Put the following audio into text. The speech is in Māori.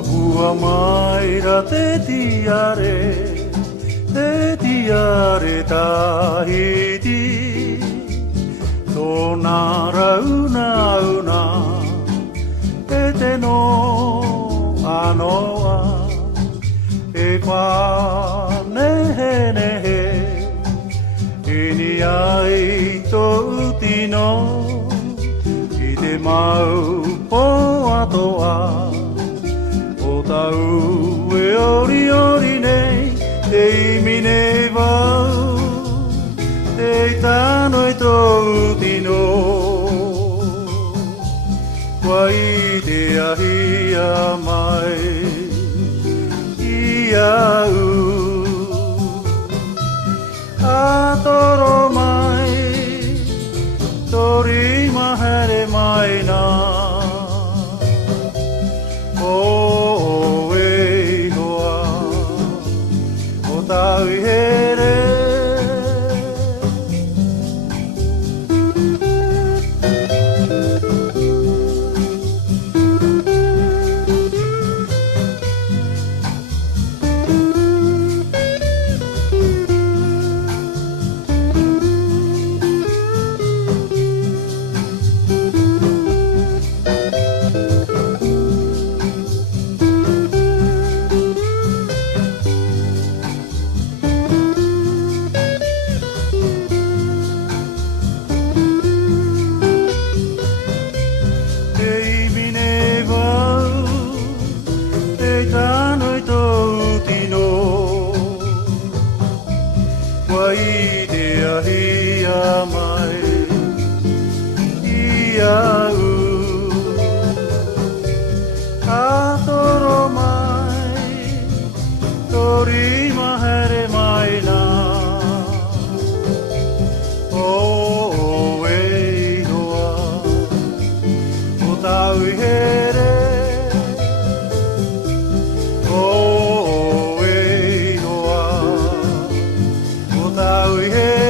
Papua mai ra te tiare Tahiti. Tōna rauna e te no anoa e kwa nehe ini ai tō tino i te mau po atoa o tau e ori nei te imi nei vau te tano i tō tino wai te ahia mai i au a toro mai tori mahere mai nā o e hoa o tau i here we